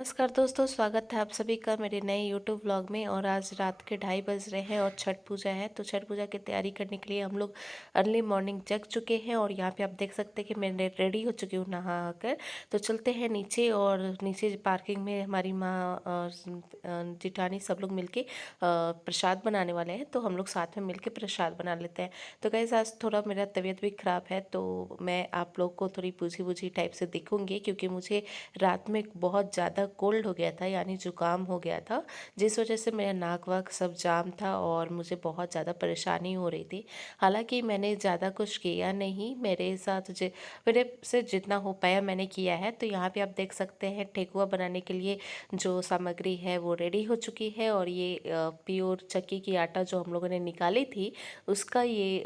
नमस्कार दोस्तों, स्वागत है आप सभी का मेरे नए यूट्यूब व्लॉग में। और आज रात के 2:30 बज रहे हैं और छठ पूजा है। तो छठ पूजा की तैयारी करने के लिए हम लोग अर्ली मॉर्निंग जग चुके हैं। और यहाँ पे आप देख सकते हैं कि मैं रेडी हो चुकी हूँ नहा कर। तो चलते हैं नीचे, और नीचे पार्किंग में हमारी माँ और जिठानी सब लोग मिलके प्रसाद बनाने वाले हैं। तो हम लोग साथ में मिलके प्रसाद बना लेते हैं। तो गाइस, आज थोड़ा मेरा तबीयत भी ख़राब है, तो मैं आप लोग को थोड़ी बूझी बूझी टाइप से दिखूंगी, क्योंकि मुझे रात में बहुत ज़्यादा कोल्ड हो गया था, यानी जुकाम हो गया था, जिस वजह से मेरा नाक वाक सब जाम था और मुझे बहुत ज़्यादा परेशानी हो रही थी। हालांकि मैंने ज़्यादा कुछ किया नहीं, मेरे साथ मेरे से जितना हो पाया मैंने किया है। तो यहाँ पे आप देख सकते हैं ठेकुआ बनाने के लिए जो सामग्री है वो रेडी हो चुकी है। और ये प्योर चक्की की आटा जो हम लोगों ने निकाली थी, उसका ये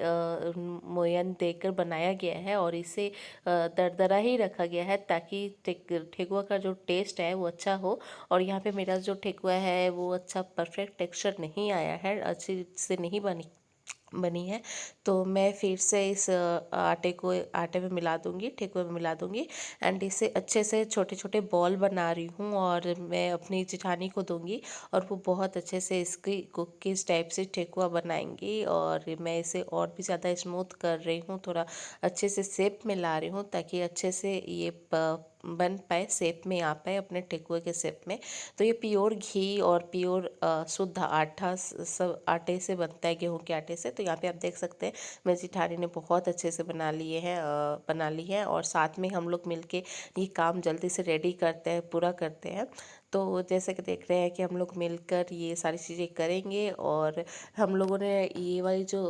मोयन देकर बनाया गया है। और इसे दरदरा ही रखा गया है ताकि ठेकुआ का जो टेस्ट है वो अच्छा हो। और यहाँ पे मेरा जो ठेकुआ है वो अच्छा परफेक्ट टेक्सचर नहीं आया है, अच्छी से नहीं बनी है। तो मैं फिर से इस आटे में मिला दूंगी, ठेकुए में मिला दूंगी। एंड इसे अच्छे से छोटे छोटे बॉल बना रही हूँ और मैं अपनी जेठानी को दूंगी। और वो बहुत अच्छे से इसकी कुकीज़ टाइप से ठेकुआ बनाएंगी। और मैं इसे और भी ज़्यादा स्मूथ कर रही हूँ, थोड़ा अच्छे से शेप में ला रही हूँ ताकि अच्छे से ये बन पाए, शेप में आ पाए अपने ठेकुए के शेप में। तो ये प्योर घी और प्योर शुद्ध आटा सब आटे से बनता है, गेहूं के आटे से। तो यहाँ पे आप देख सकते हैं मेरी जेठानी ने बहुत अच्छे से बना ली है। और साथ में हम लोग मिलके ये काम जल्दी से रेडी करते हैं, पूरा करते हैं। तो जैसे कि देख रहे हैं कि हम लोग मिलकर ये सारी चीज़ें करेंगे। और हम लोगों ने ये वाली जो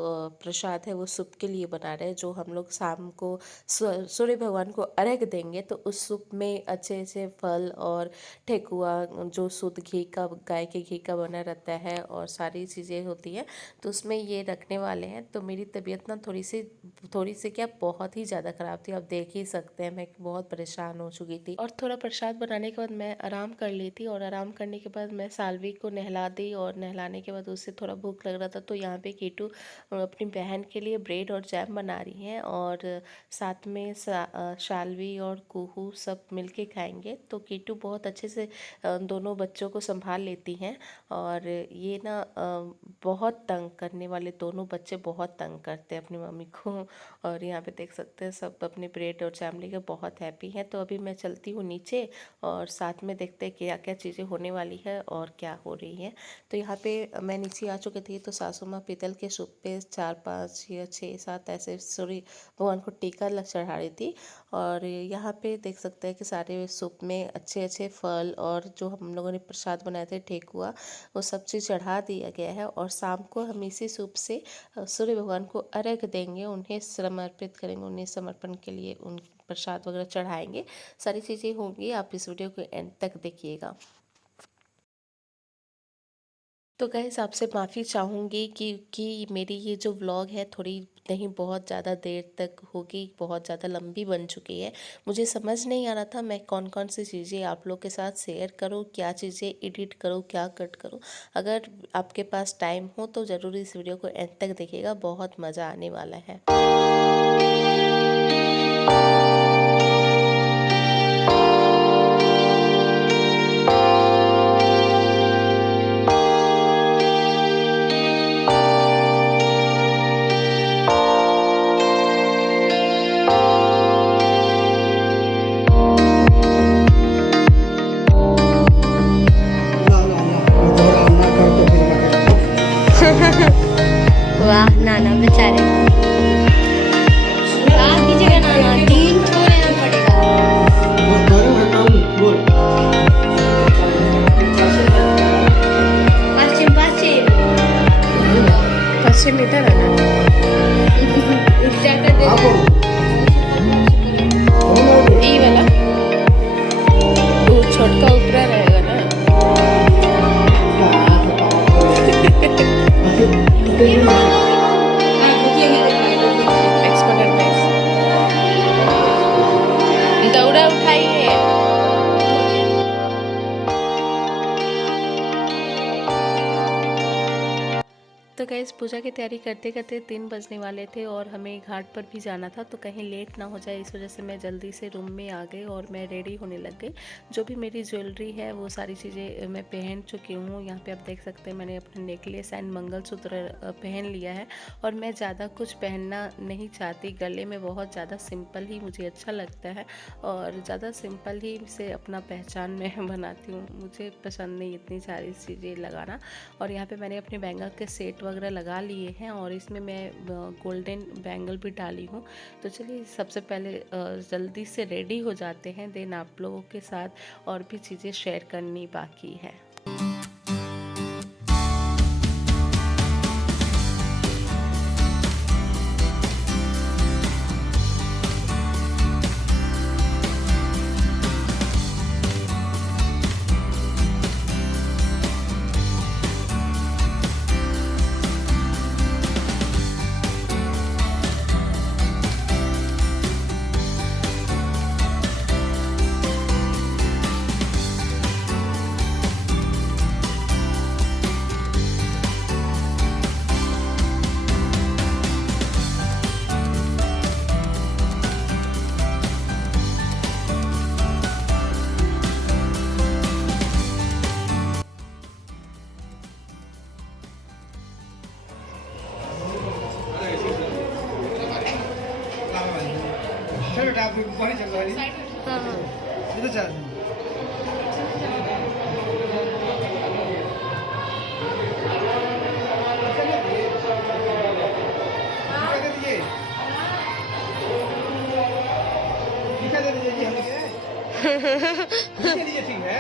प्रसाद है वो सूप के लिए बना रहे हैं, जो हम लोग शाम को सूर्य भगवान को अर्घ देंगे। तो उस सूप में अच्छे अच्छे फल और ठेकुआ जो शुद्ध घी का, गाय के घी का बना रहता है, और सारी चीज़ें होती हैं, तो उसमें ये रखने वाले हैं। तो मेरी तबीयत ना थोड़ी सी क्या, बहुत ही ज़्यादा ख़राब थी। आप देख ही सकते हैं मैं बहुत परेशान हो चुकी थी। और थोड़ा प्रसाद बनाने के बाद मैं आराम कर ली थी। और आराम करने के बाद मैं सालवी को नहला दी, और नहलाने के बाद उससे थोड़ा भूख लग रहा था। तो यहाँ पे कीटू अपनी बहन के लिए ब्रेड और जैम बना रही हैं। और साथ में शालवी और कुहू सब मिलके खाएंगे। तो कीटू बहुत अच्छे से दोनों बच्चों को संभाल लेती हैं। और ये ना बहुत तंग करने वाले, दोनों बच्चे बहुत तंग करते हैं अपनी मम्मी को। और यहाँ पे देख सकते हैं सब अपने ब्रेड और जैम लेकर बहुत हैप्पी हैं। तो अभी मैं चलती हूँ नीचे, और साथ में देखते हैं क्या क्या चीज़ें होने वाली है और क्या हो रही है। तो यहाँ पे मैं नीचे आ चुकी थी। तो सासू माँ पीतल के सूप पे 4 5 या 6 7 ऐसे सूर्य भगवान को टीका चढ़ा रही थी। और यहाँ पे देख सकते हैं कि सारे सूप में अच्छे अच्छे फल और जो हम लोगों ने प्रसाद बनाए थे ठेकुआ, वो सब चीज़ चढ़ा दिया गया है। और शाम को हम इसी सूप से सूर्य भगवान को अर्घ देंगे, उन्हें समर्पित करेंगे, उन्हें समर्पण के लिए उन प्रसाद वगैरह चढ़ाएंगे। सारी चीज़ें होंगी, आप इस वीडियो को एंड तक देखिएगा। तो गाइस, आपसे माफ़ी चाहूँगी कि मेरी ये जो व्लॉग है थोड़ी नहीं, बहुत ज़्यादा देर तक होगी, बहुत ज़्यादा लंबी बन चुकी है। मुझे समझ नहीं आ रहा था मैं कौन कौन सी चीज़ें आप लोग के साथ शेयर करूँ, क्या चीज़ें एडिट करूँ, क्या कट करूँ। अगर आपके पास टाइम हो तो ज़रूर इस वीडियो को एंड तक देखिएगा, बहुत मज़ा आने वाला है। वाह नाना बेचारे। तो गाइस पूजा की तैयारी करते करते 3 बजने वाले थे और हमें घाट पर भी जाना था, तो कहीं लेट ना हो जाए इस वजह से मैं जल्दी से रूम में आ गई और मैं रेडी होने लग गई। जो भी मेरी ज्वेलरी है वो सारी चीज़ें मैं पहन चुकी हूँ। यहाँ पे आप देख सकते हैं मैंने अपने नेकलेस एंड मंगलसूत्र पहन लिया है और मैं ज़्यादा कुछ पहनना नहीं चाहती। गले में बहुत ज़्यादा सिंपल ही मुझे अच्छा लगता है और ज़्यादा सिंपल ही से अपना पहचान मैं बनाती हूँ। मुझे पसंद नहीं इतनी सारी चीज़ें लगाना। और यहाँ पे मैंने अपने बैंगल के सेट वगैरह लगा लिए हैं और इसमें मैं गोल्डन बैंगल भी डाली हूँ। तो चलिए सबसे पहले जल्दी से रेडी हो जाते हैं, देन आप लोगों के साथ और भी चीज़ें शेयर करनी बाकी है। बेटा आप ऊपर ही चल रहा है। हाँ हाँ इधर चल दिखा दे दीजिए जी हमें लीजिए ठीक है।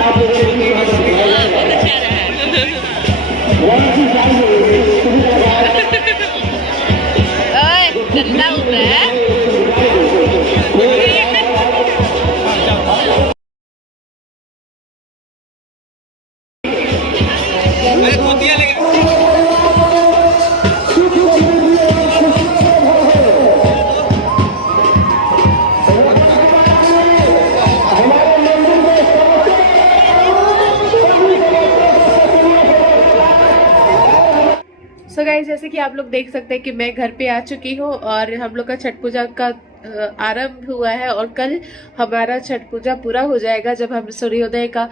बहुत अच्छा रहा। ओए गंदा उड़ रहा है। अरे कुतिया लेके सो गाइस, जैसे कि आप लोग देख सकते हैं कि मैं घर पे आ चुकी हूँ और हम लोग का छठ पूजा का आरंभ हुआ है और कल हमारा छठ पूजा पूरा हो जाएगा जब हम सूर्योदय का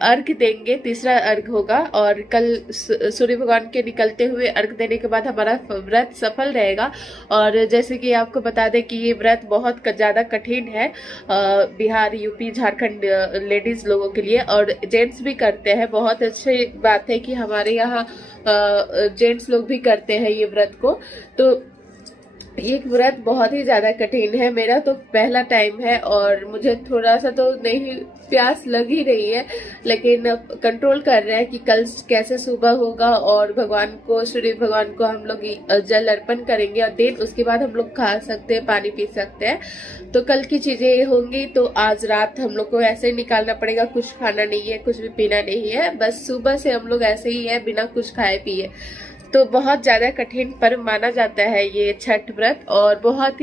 अर्घ देंगे। तीसरा अर्घ होगा और कल सूर्य भगवान के निकलते हुए अर्घ देने के बाद हमारा व्रत सफल रहेगा। और जैसे कि आपको बता दें कि ये व्रत बहुत ज्यादा कठिन है बिहार, यूपी, झारखंड लेडीज लोगों के लिए, और जेंट्स भी करते हैं। बहुत अच्छी बात है कि हमारे यहाँ जेंट्स लोग भी करते हैं ये व्रत को। तो ये व्रत बहुत ही ज्यादा कठिन है। मेरा तो पहला टाइम है और मुझे थोड़ा सा तो नहीं, प्यास लग ही रही है, लेकिन कंट्रोल कर रहे हैं कि कल कैसे सुबह होगा और भगवान को, सूर्य भगवान को हम लोग जल अर्पण करेंगे और देन उसके बाद हम लोग खा सकते हैं, पानी पी सकते हैं। तो कल की चीजें होंगी। तो आज रात हम लोग को ऐसे ही निकालना पड़ेगा। कुछ खाना नहीं है, कुछ भी पीना नहीं है, बस सुबह से हम लोग ऐसे ही है बिना कुछ खाए पिए। तो बहुत ज्यादा कठिन पर्व माना जाता है ये छठ व्रत और बहुत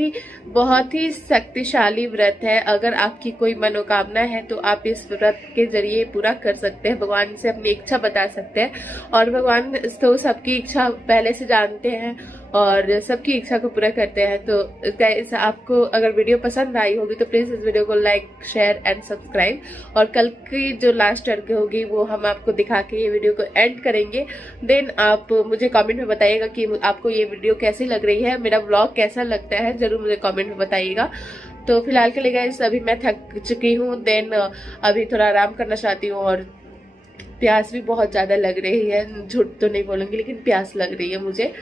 ही शक्तिशाली व्रत है। अगर आपकी कोई मनोकामना है तो आप इस व्रत के जरिए पूरा कर सकते हैं, भगवान से अपनी इच्छा बता सकते हैं। और भगवान तो सबकी इच्छा पहले से जानते हैं और सबकी इच्छा को पूरा करते हैं। तो गाइस, आपको अगर वीडियो पसंद आई होगी तो प्लीज इस वीडियो को लाइक, शेयर एंड सब्सक्राइब। और कल की जो लास्ट अर्घ होगी वो हम आपको दिखा के ये वीडियो को एंड करेंगे। देन आप मुझे कमेंट में बताइएगा कि आपको ये वीडियो कैसी लग रही है, मेरा ब्लॉग कैसा लगता है, जरूर मुझे कमेंट में बताइएगा। तो फिलहाल के लिए गाइस, अभी मैं थक चुकी हूँ। देन अभी थोड़ा आराम करना चाहती हूँ और प्यास भी बहुत ज्यादा लग रही है। झूठ तो नहीं बोलूंगी, लेकिन प्यास लग रही है मुझे।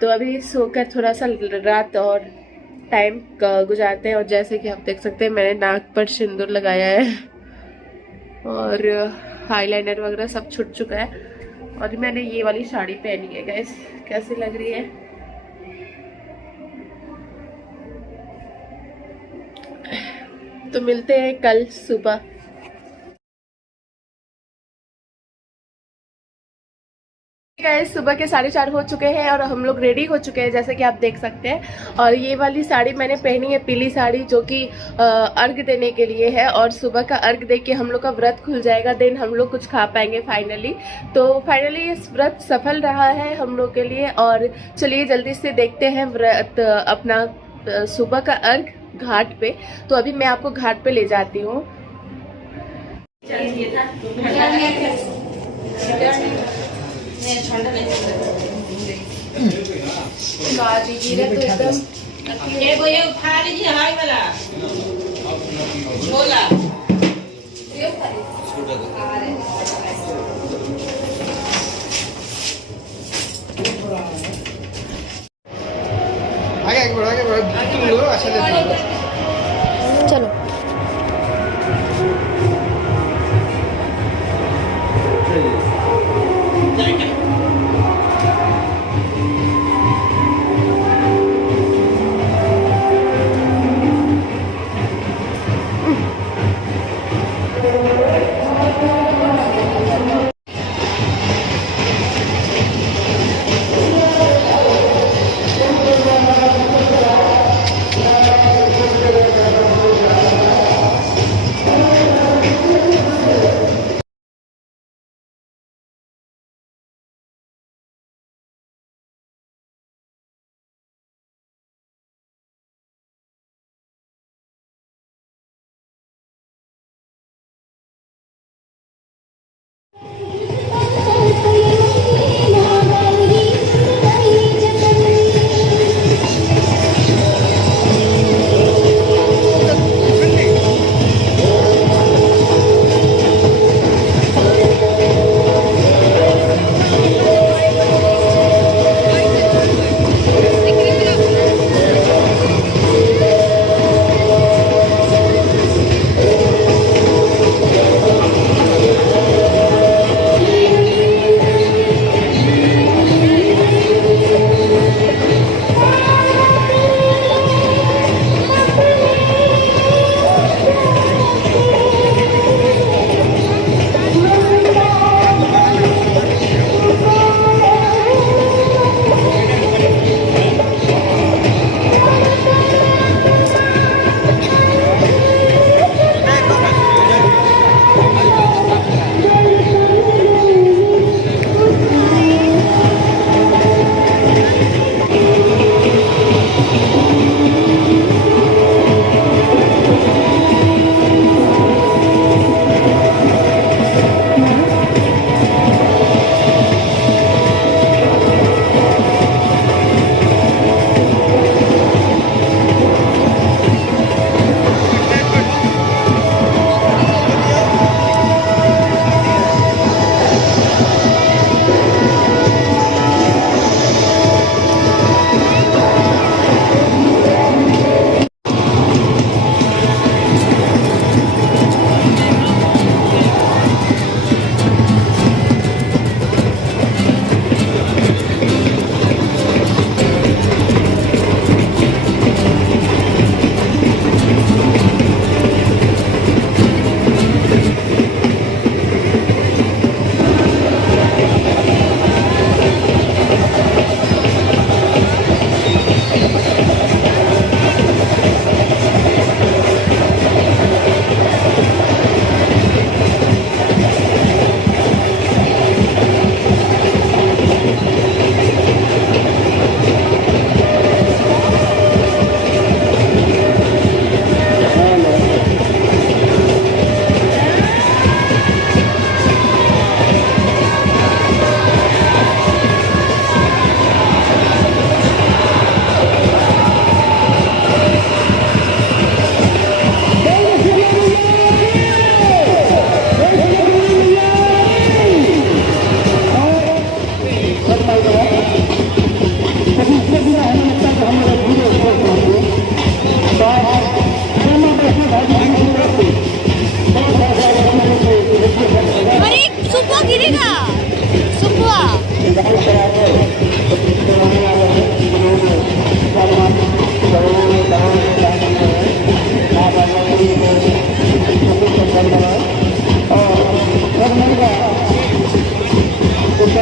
तो अभी सोकर थोड़ा सा रात और टाइम गुजारते हैं। और जैसे कि आप देख सकते हैं मैंने नाक पर सिंदूर लगाया है और हाईलाइनर वगैरह सब छूट चुका है। और मैंने ये वाली साड़ी पहनी है गाइस, कैसी लग रही है? तो मिलते हैं कल सुबह। गाइस, सुबह के 4:30 हो चुके हैं और हम लोग रेडी हो चुके हैं, जैसे कि आप देख सकते हैं। और ये वाली साड़ी मैंने पहनी है, पीली साड़ी, जो कि अर्घ देने के लिए है। और सुबह का अर्घ दे के हम लोग का व्रत खुल जाएगा, देन हम लोग कुछ खा पाएंगे फाइनली। तो फाइनली इस व्रत सफल रहा है हम लोग के लिए। और चलिए जल्दी से देखते हैं व्रत अपना सुबह का अर्घ घाट पे। तो अभी मैं आपको घाट पे ले जाती हूँ। जीरा तो एकदम ये उठा लीजिए, हाई वाला झोला। आगे बढ़ो तुम लोग अच्छा चलो।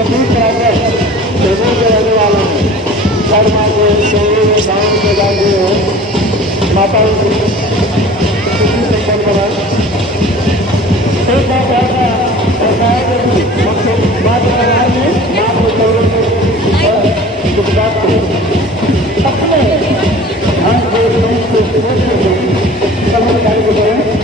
दूर कराकर जरूर के रहने वाले हैं कर्मा के गाँव में जाएंगे माता एक बात ऐसा बताया बात कराएंगे बात गुजरात को अपने हम समझदारी को करें